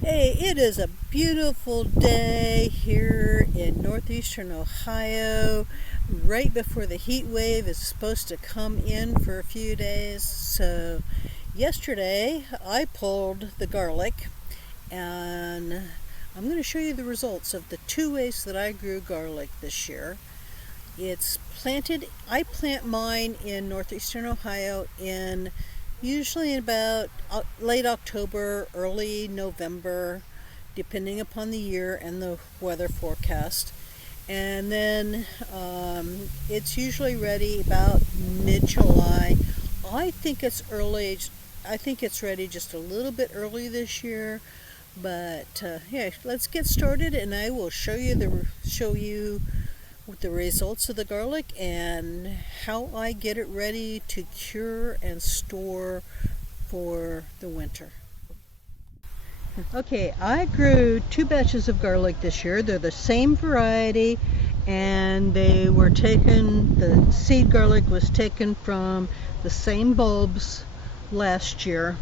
Hey, it is a beautiful day here in northeastern Ohio, right before the heat wave is supposed to come in for a few days. So, yesterday I pulled the garlic, and I'm going to show you the results of the two ways that I grew garlic this year. It's planted, I plant mine in northeastern Ohio in usually in about late October, early November, depending upon the year and the weather forecast. And then it's usually ready about mid-July. I think it's early. I think it's ready just a little bit early this year, but yeah, let's get started, and I will show you with the results of the garlic and how I get it ready to cure and store for the winter. Okay, I grew two batches of garlic this year. They're the same variety, and the seed garlic was taken from the same bulbs last year.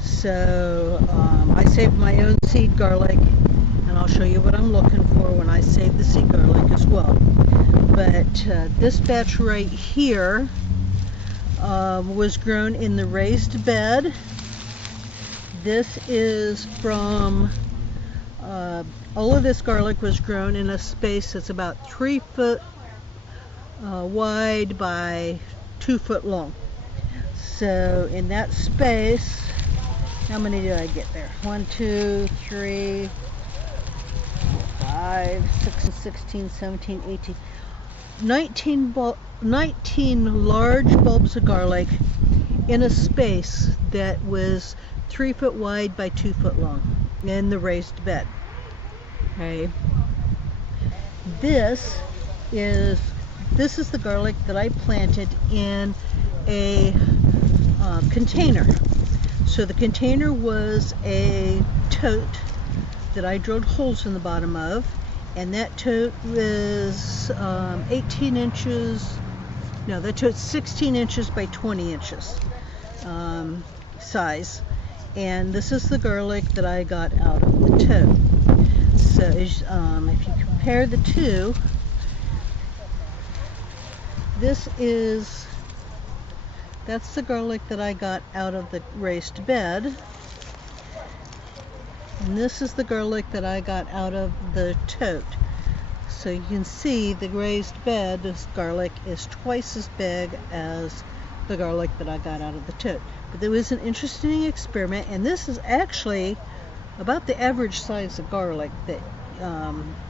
So I saved my own seed garlic, and I'll show you what I'm looking for when I save the seed garlic as well. But this batch right here was grown in the raised bed. This is from all of this garlic was grown in a space that's about 3 foot wide by 2 foot long. So in that space, how many did I get there? 1, 2, 3, 5, 6, 16, 17, 18, 19 large bulbs of garlic in a space that was 3 foot wide by 2 foot long in the raised bed. Okay. This is the garlic that I planted in a container. So the container was a tote that I drilled holes in the bottom of, and that tote was 18 inches. No, that tote's 16 inches by 20 inches size. And this is the garlic that I got out of the tote. So if you compare the two, that's the garlic that I got out of the raised bed. And this is the garlic that I got out of the tote. So you can see the raised bed, this garlic is twice as big as the garlic that I got out of the tote. But there was an interesting experiment, and this is actually about the average size of garlic that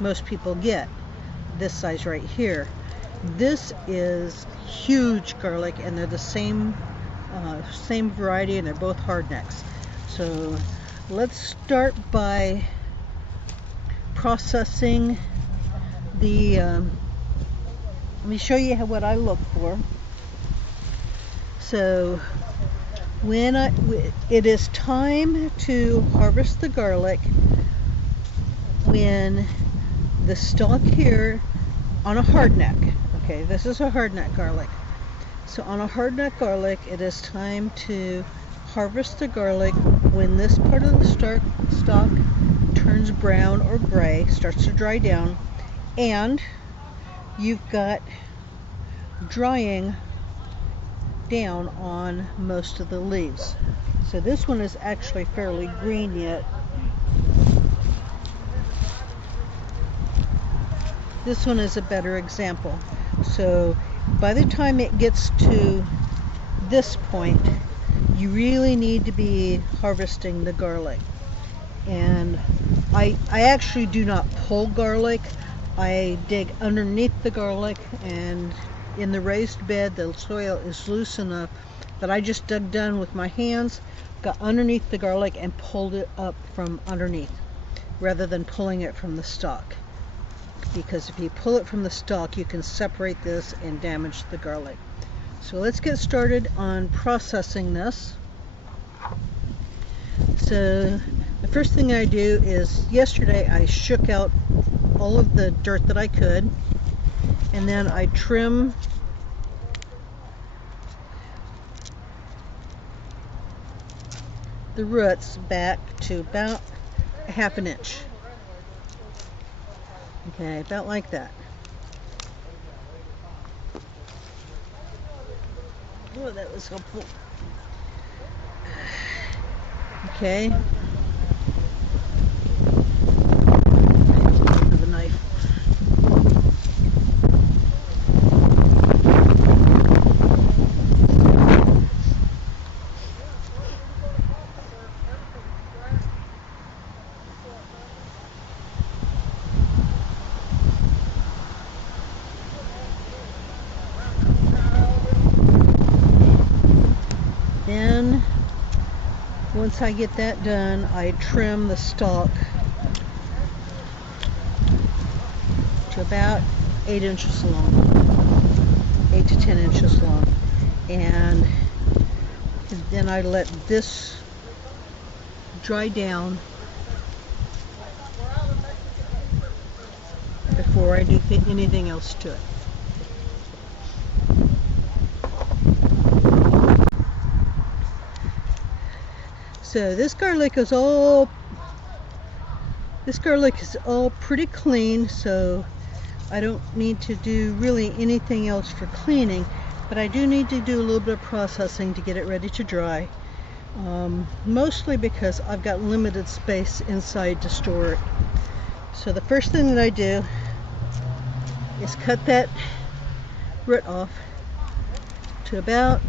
most people get. This size right here. This is huge garlic, and they're the same variety, and they're both hardnecks. So let's start by processing the. Let me show you what I look for. So it is time to harvest the garlic when the stalk here on a hardneck. Okay, this is a hardneck garlic. So on a hardneck garlic, it is time to harvest the garlic when this part of the stalk turns brown or gray, starts to dry down, and you've got drying down on most of the leaves. So this one is actually fairly green yet. This one is a better example. So by the time it gets to this point, you really need to be harvesting the garlic. And I actually do not pull garlic. I dig underneath the garlic, and in the raised bed the soil is loose enough that I just dug down with my hands, got underneath the garlic, and pulled it up from underneath rather than pulling it from the stalk. Because if you pull it from the stalk, you can separate this and damage the garlic. So let's get started on processing this. So the first thing I do is, yesterday I shook out all of the dirt that I could, and then I trim the roots back to about a half an inch. Okay, about like that. Oh, that was helpful. Okay. Have a knife. Then, once I get that done, I trim the stalk to about 8 inches long, 8 to 10 inches long, and then I let this dry down before I do anything else to it. So this garlic is all pretty clean, so I don't need to do really anything else for cleaning, but I do need to do a little bit of processing to get it ready to dry, mostly because I've got limited space inside to store it. So the first thing that I do is cut that root off to about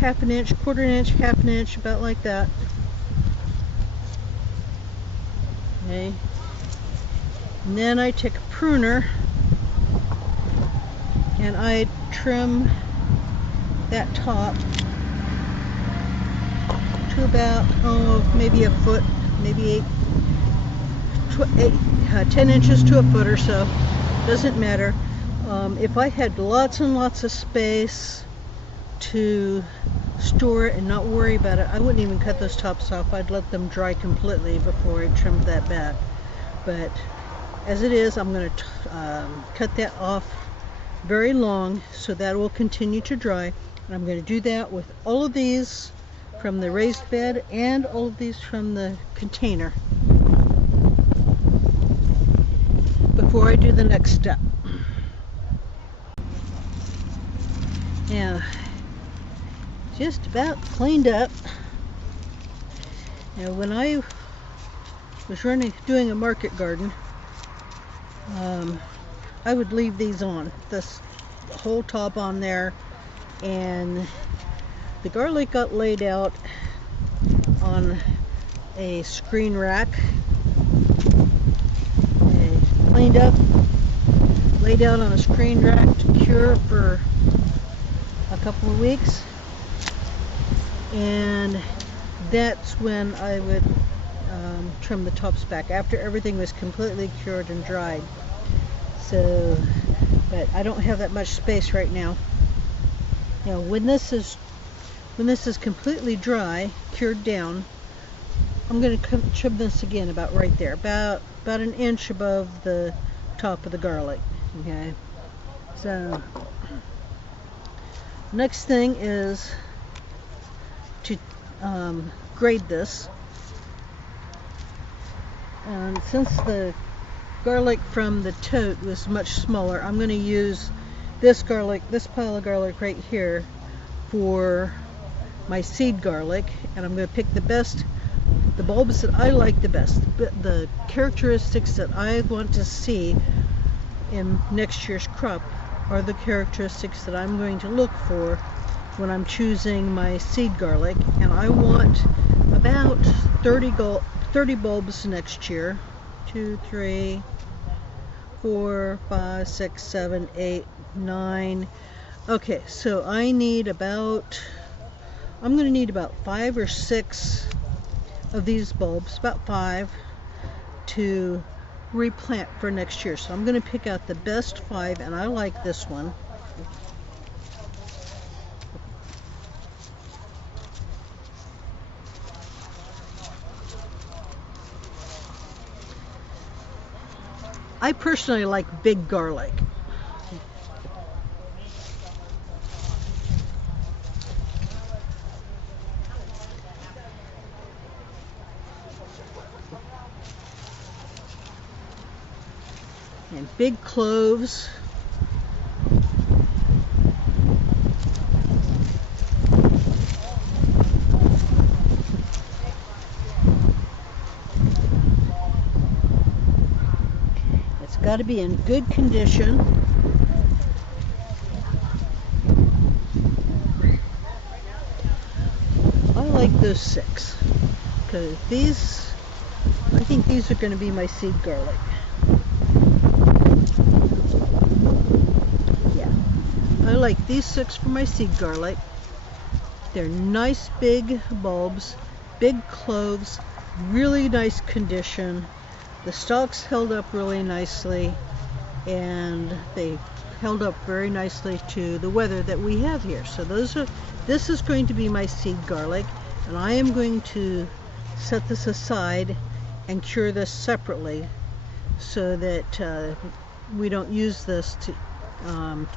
half an inch, quarter inch, half an inch, about like that. Okay. And then I take a pruner and I trim that top to about, maybe a foot, maybe 10 inches to a foot or so. Doesn't matter. If I had lots and lots of space to store it and not worry about it, I wouldn't even cut those tops off. I'd let them dry completely before I trimmed that back. But as it is, I'm going to cut that off very long so that will continue to dry. And I'm going to do that with all of these from the raised bed and all of these from the container before I do the next step. Now, just about cleaned up. Now, when I was doing a market garden, I would leave these on, this whole top on there, and the garlic got laid out on a screen rack, cleaned up, laid out on a screen rack to cure for a couple of weeks. And that's when I would trim the tops back after everything was completely cured and dried. So, but I don't have that much space right now. Now, when this is completely dry, cured down, I'm going to trim this again about right there, about an inch above the top of the garlic. Okay. So, next thing is to grade this, and since the garlic from the tote was much smaller, I'm going to use this pile of garlic right here for my seed garlic, and I'm going to pick the bulbs that I like the best, the characteristics that I want to see in next year's crop are the characteristics that I'm going to look for when I'm choosing my seed garlic. And I want about 30 bulbs next year. 2, 3, 4, 5, 6, 7, 8, 9. Okay, so I'm going to need about 5 or 6 of these bulbs, about 5, to replant for next year. So I'm going to pick out the best 5, and I like this one. I personally like big garlic. and big cloves. It's got to be in good condition. I like those 6 because I think these are going to be my seed garlic. Yeah, I like these 6 for my seed garlic. They're nice big bulbs, big cloves, really nice condition. The stalks held up really nicely, and they held up very nicely to the weather that we have here. So this is going to be my seed garlic, and I am going to set this aside and cure this separately so that we don't use this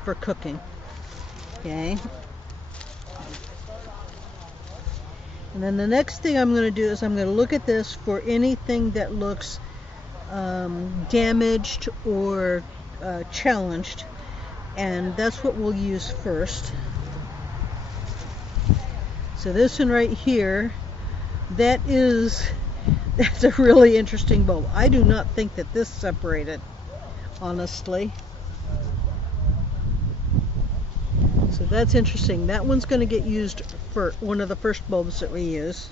for cooking. Okay. And then the next thing I'm going to do is I'm going to look at this for anything that looks damaged or challenged, and that's what we'll use first. So this one right here, that's a really interesting bulb. I do not think that this separated, honestly. So that's interesting. That one's going to get used for one of the first bulbs that we use.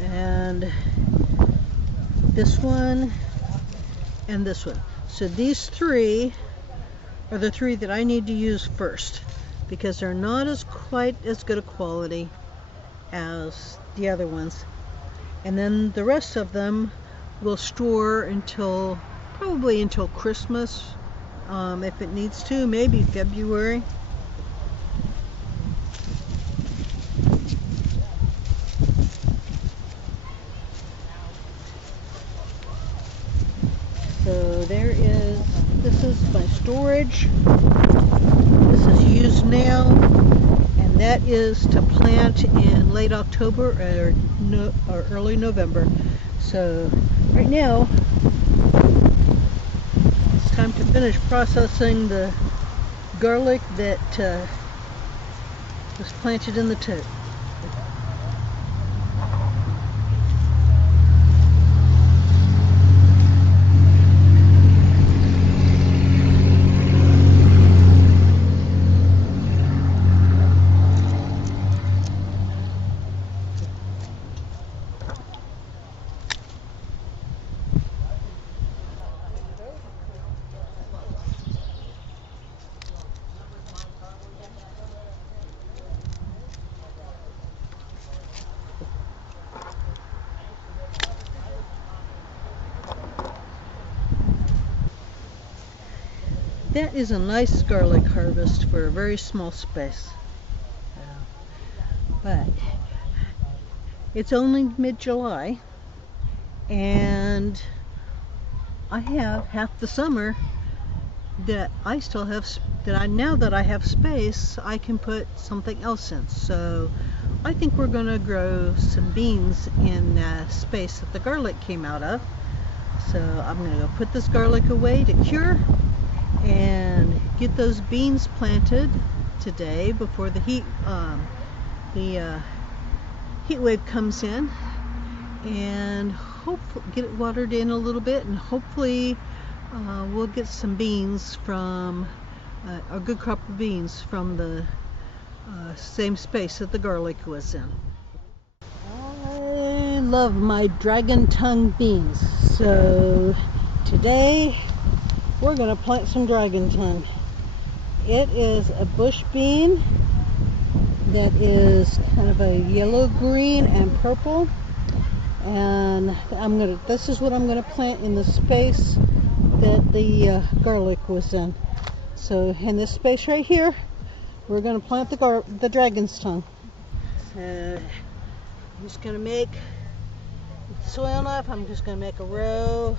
And this one and this one. So these 3 are the 3 that I need to use first because they're not quite as good a quality as the other ones. And then the rest of them will store probably until Christmas, if it needs to, maybe February. So this is my storage. This is used now, and that is to plant in late October or early November. So right now it's time to finish processing the garlic that was planted in the tote. That is a nice garlic harvest for a very small space. But it's only mid-July, and I have half the summer that I still have, now that I have space, I can put something else in. So I think we're going to grow some beans in the space that the garlic came out of. So I'm going to go put this garlic away to cure and get those beans planted today before the heat wave comes in, and hopefully get it watered in a little bit, and hopefully we'll get some beans from a good crop of beans from the same space that the garlic was in. I love my dragon tongue beans, so today we're going to plant some dragon tongue. It is a bush bean that is kind of a yellow, green, and purple. And this is what I'm going to plant in the space that the garlic was in. So in this space right here, we're going to plant the dragon's tongue. So I'm just going to make the soil enough. I'm just going to make a row.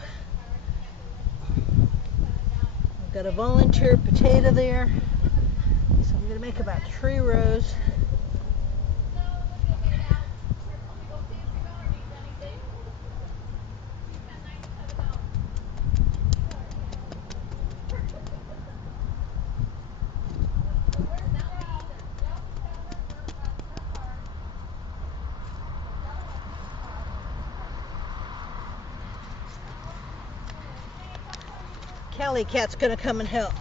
Got a volunteer potato there. So I'm going to make about 3 rows. Callie Cat's going to come and help.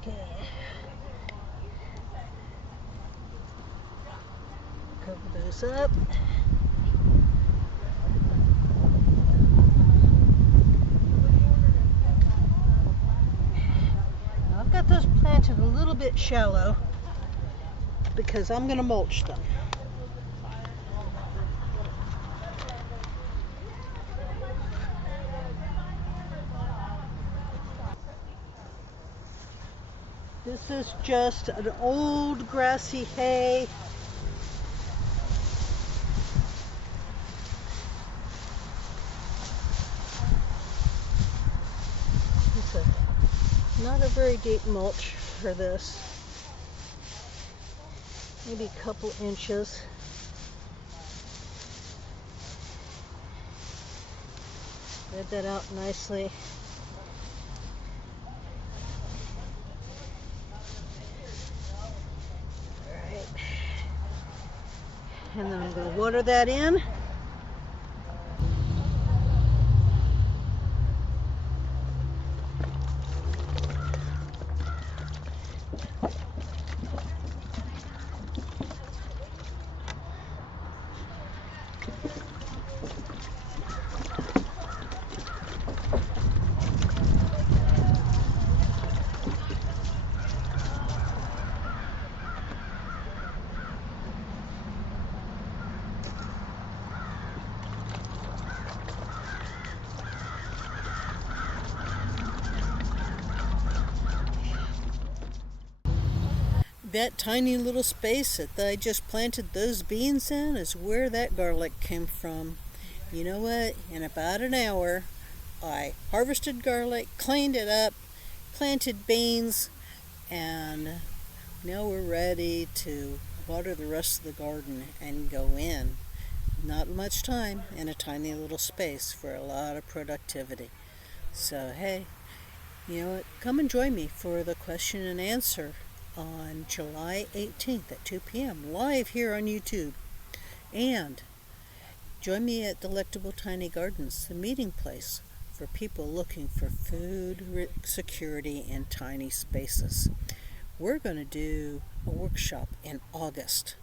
Okay. Cover those up. Now I've got those planted a little bit shallow because I'm going to mulch them. This is just an old grassy hay. It's not a very deep mulch for this. Maybe a couple inches. Spread that out nicely. And then I'm going to water that in. That tiny little space that I just planted those beans in is where that garlic came from. You know what? In about an hour, I harvested garlic, cleaned it up, planted beans, and now we're ready to water the rest of the garden and go in. Not much time in a tiny little space for a lot of productivity. So hey, you know what? Come and join me for the question and answer on July 18th at 2 p.m. live here on YouTube. And join me at Delectable Tiny Gardens, the meeting place for people looking for food security in tiny spaces. We're going to do a workshop in August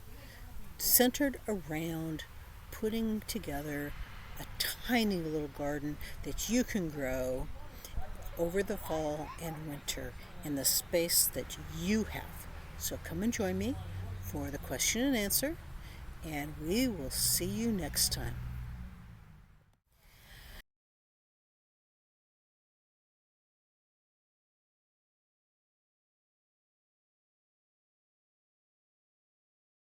centered around putting together a tiny little garden that you can grow over the fall and winter in the space that you have. So come and join me for the question and answer, and we will see you next time.